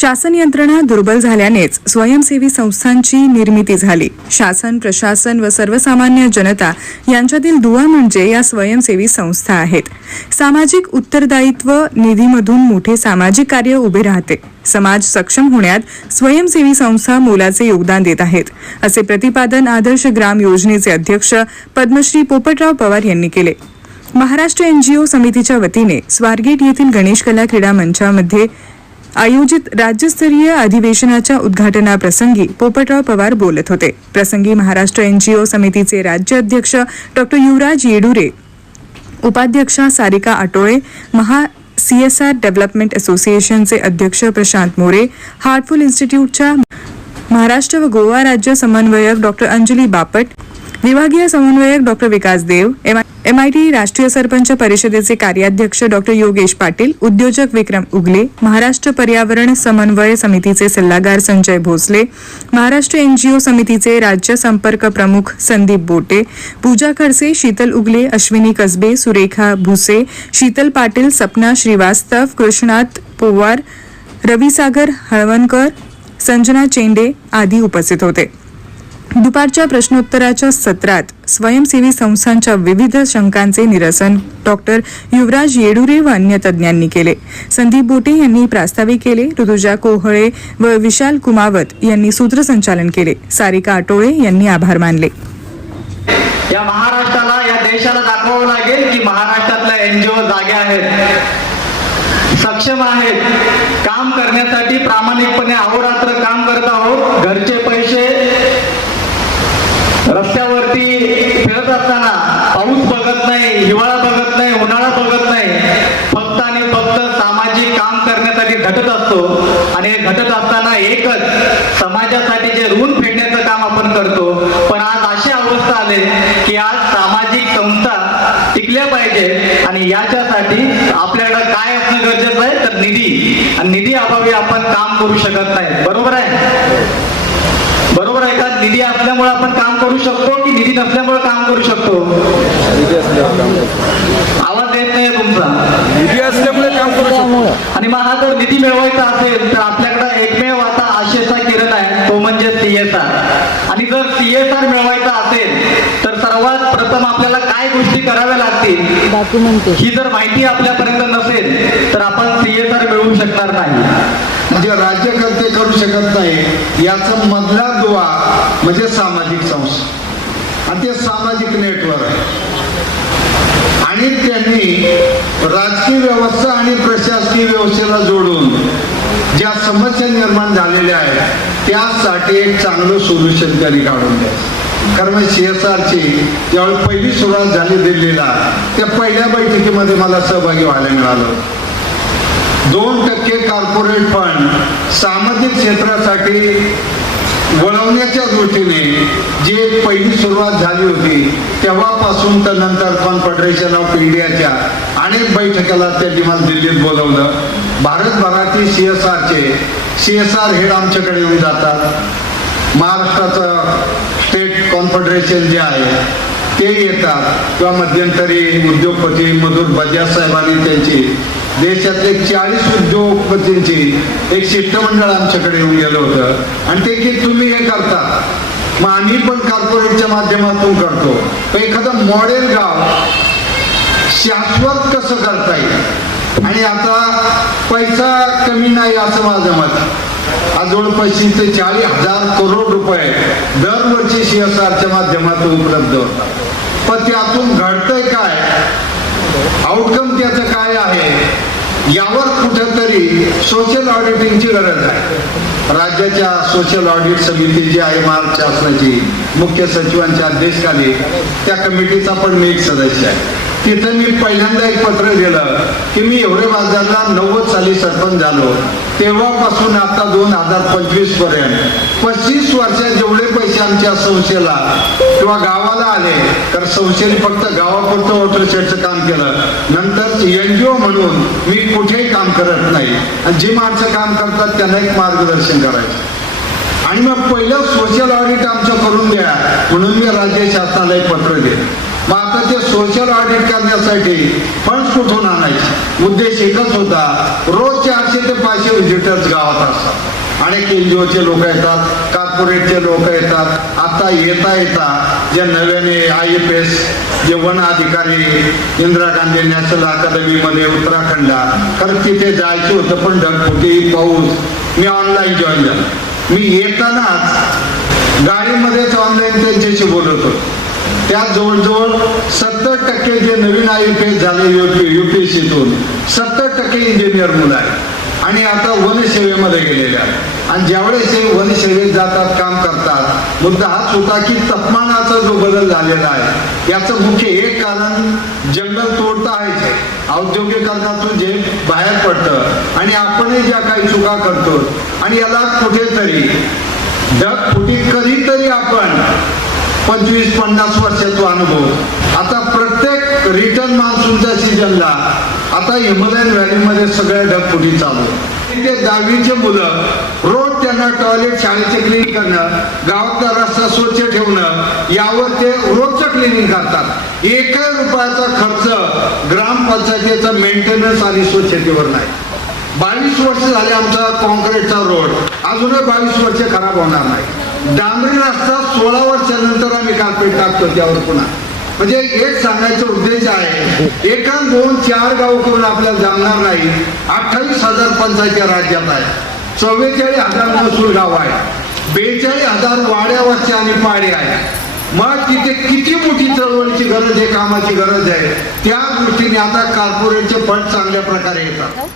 शासन यंत्रणा दुर्बल झाल्यानेच स्वयंसेवी संस्थांची निर्मिती झाली. शासन, प्रशासन व सर्वसामान्य जनता यांच्यातील दुवा म्हणजे या स्वयंसेवी संस्था आहेत. सामाजिक उत्तरदायित्व निधीमधून मोठे सामाजिक कार्य उभे राहते. समाज सक्षम होण्यात स्वयंसेवी संस्था मोलाचे योगदान देत आहेत, असे प्रतिपादन आदर्श ग्राम योजनेचे अध्यक्ष पद्मश्री पोपटराव पवार यांनी केले. महाराष्ट्र एनजीओ समितीच्या वतीने स्वारगेट येथील गणेश कला क्रीडा मंचामध्ये आयोजित राज्यस्तरीय अधिवेशनाच्या उद्घाटनाप्रसंगी पोपटराव पवार बोलत होते. प्रसंगी महाराष्ट्र एनजीओ समितीचे राज्य अध्यक्ष डॉ. युवराज येडुरे, उपाध्यक्षा सारिका आटोळे, CSR डेव्हलपमेंट असोसिएशनचे अध्यक्ष प्रशांत मोरे, हार्टफुल इन्स्टिट्यूटच्या महाराष्ट्र व गोवा राज्य समन्वयक डॉ. अंजली बापट, विभागीय समन्वयक डॉ. विकास देव, MIT राष्ट्रीय सरपंच परिषदेचे कार्याध्यक्ष डॉ. योगेश पाटील, उद्योजक विक्रम उगले, महाराष्ट्र पर्यावरण समन्वय समितीचे सल्लागार संजय भोसले, महाराष्ट्र एनजीओ समितीचे राज्य संपर्क प्रमुख संदीप बोटे, पूजा खडसे, शीतल उगले, अश्विनी कसबे, सुरेखा भुसे, शीतल पाटील, सपना श्रीवास्तव, कृष्णात पोवार, रविसागर हळवणकर, संजना चेंडे आदी उपस्थित होते. दुपारच्या प्रश्नोत्तराच्या सत्रात स्वयंसेवी संस्थांच्या विविध शंकांचे निरसन डॉ. युवराज येडुरे व अन्य तज्ज्ञांनी केले. संदीप बोटे यांनी प्रास्ताविक केले. ऋतुजा कोहळे व विशाल कुमावत यांनी सूत्रसंचालन केले. सारिका आटोळे यांनी आभार मानले. या महाराष्ट्राला, या देशाला दाखवावं लागेल की महाराष्ट्रातल्या एनजीओ जागे आहेत, सक्षम आहेत, काम करण्यासाठी प्रामाणिकपणे अहोरात्र काम करत आहोत. घरचे पैसे रस्त्यावरती फिरत असताना पाऊस बघत नाही, हिवाळा बघत नाही, उन्हाळा बघत नाही, फक्त आणि फक्त सामाजिक काम करण्यासाठी झटत असतो. आणि हे झटत असताना एकच समाजासाठी जे ऋण फेडण्याचं काम आपण करतो. पण आज अशी अवस्था आली की आज सामाजिक संस्था टिकल्या पाहिजे आणि याच्यासाठी आपल्याकडे काय असणं गरजेचं आहे तर निधी. आणि निधी अभावी आपण काम करू शकत नाही. बरोबर आहे? बरोबर आहे का? निधी असल्यामुळे आपण काम करू शकतो की निधी नसल्यामुळे काम करू शकतो? आवाज येत नाही तुमचा. निधी असल्यामुळे काम करू शकतो. आणि मग हा जर निधी मिळवायचा असेल तर आपल्याकडे एकमेव आता आशेचा किरण आहे, तो म्हणजे CSR. आणि जर CSR मिळवायचा असेल तर सर्वात प्रथम आपल्याला काय गोष्टी कराव्या लागतील ही जर माहिती आपल्यापर्यंत नसेल तर आपण CSR मिळवू शकणार नाही. म्हणजे राज्यकर्ते करू शकत नाही. याचा मधला दुवा म्हणजे सामाजिक संस्था आणि ते सामाजिक नेटवर्क. आणि त्यांनी राजकीय व्यवस्था आणि प्रशासकीय व्यवस्थेला जोडून ज्या समस्या निर्माण झालेल्या आहेत त्यासाठी एक चांगलं सोल्युशन तरी काढून द्यायचं. कारण CSRची ज्यावेळी पहिली सुरुवात झाली दिल्लीला, त्या पहिल्या बैठकीमध्ये मला सहभागी व्हायला मिळालं. 2% कॉर्पोरेट फंड सामाजिक क्षेत्रासाठी वळवण्याच्या दृष्टीने जी पहिली सुरुवात झाली होती तेव्हापासून तर नंतर कॉन्फेडरेशन ऑफ इंडियाच्या अनेक बैठकाला त्यांनी मला दिल्लीत बोलवलं. भारतभरातील CSR हेड आमच्याकडे येऊन जातात. महाराष्ट्राचं स्टेट कॉन्फेडरेशन जे आहे ते येतात किंवा मध्यंतरी उद्योगपती मधुर बजाज साहेबांनी त्यांची देशातले 40 उद्योगपतींची एक शिष्टमंडळ आमच्याकडे येऊन गेलं होतं. आणि ते की तुम्ही हे करता, मग आम्ही पण कॉर्पोरेटच्या माध्यमातून करतो. तर एखादं मॉडेल गाव शाश्वत कसं करता येईल. आणि आता पैसा कमी नाही असं माझं मत. आज जवळपास 40,000 करोड रुपये दरवर्षी CSRच्या माध्यमातून उपलब्ध होतात. पण त्यातून घडतंय काय, आउटकम त्याचं काय आहे यावर कुठेतरी सोशल ऑडिटिंगची गरज आहे. राज्याच्या सोशल ऑडिट समिती जी आहे महाराष्ट्र शासनाची, मुख्य सचिवांच्या अध्यक्षतेखाली त्या कमिटीचा पण मी एक सदस्य आहे. तिथं मी पहिल्यांदा एक पत्र दिलं की मी एवढे बाजारला 90 साली सरपंच झालो, तेव्हापासून आता 2025 पर्यंत 25 वर्षात जेवढे पैसे आमच्या संस्थेला किंवा गावाला आले तर संस्थेने फक्त गावापुरतं वॉटरशेडचं काम केलं. नंतर NGO म्हणून मी कुठेही काम करत नाही. आणि जी माणसं काम करतात त्यांना एक मार्गदर्शन करायचं. आणि मग पहिलं सोशल ऑडिट आमचं करून द्या म्हणून मी राज्य शासनाला एक पत्र दिलं. मग आता ते सोशल ऑडिट करण्यासाठी फंड कुठून आणायचे? उद्देश एकच होता, रोज 400 ते 500 व्हिजिटर्स गावात असतात. अनेक एनजीओचे लोक येतात, कॉर्पोरेटचे लोक येतात. आता येता जे नव्याने IAS जे वन अधिकारी इंदिरा गांधी नॅशनल अकादमीमध्ये उत्तराखंडला, खरं तिथे जायचं होतं पण ढगफुटी पाऊस, मी ऑनलाईन जॉईन झालो. मी येतानाच गाडीमध्येच ऑनलाईन त्यांच्याशी बोलत होतो. त्यात जवळजवळ 70% जे नवीन IAS झाले UPSCतून 70% इंजिनियर मुलं आहेत आणि आता वनसेवेमध्ये गेलेले आहेत. आणि ज्यावेळेस हे वनसेवेत जातात, काम करतात, मुद्दा हाच होता की तापमानाचा जो बदल झालेला आहे याचं मुख्य एक कारण जंगल तोडता आहे. औद्योगिकरणातून जे बाहेर पडतं आणि आपणही ज्या काही चुका करतो आणि याला कुठेतरी ढगफुटी कधीतरी आपण 25-50 वर्षाचा अनुभव. आता प्रत्येक रिटर्न मान्सूनच्या सीजनला आता हिमालयन व्हॅलीमध्ये सगळ्या ढगफुटी चालू. ते 10वीचे मुलं रोज त्यांना टॉयलेट शाळेचे क्लीन करणं, गावातला रस्ता स्वच्छ ठेवणं यावर ते रोजचं क्लिनिंग करतात. 1 रुपयाचा खर्च ग्रामपंचायतीचा मेंटेनन्स आणि स्वच्छतेवर नाही. 22 वर्ष झाले आमचा कॉन्क्रीटचा रोड, अजूनही 22 वर्ष खराब होणार नाही. डांबरी रस्ता 16 वर्षानंतर आम्ही कार्पेट टाकतो त्यावर पुन्हा. म्हणजे एक सांगायचा उद्देश आहे, 1, 2, 4 गाव करून आपल्याला जमणार नाही. 28,000 पंचायती राज्यात आहे, 44,000 महसूल गाव आहे, 42,000 वाड्या वस्त्या आणि पाडे आहे. मग तिथे किती मोठी चळवळीची गरज आहे, कामाची गरज आहे. त्या दृष्टीने आता कॉर्पोरेटचे फंड चांगल्या प्रकारे येतात.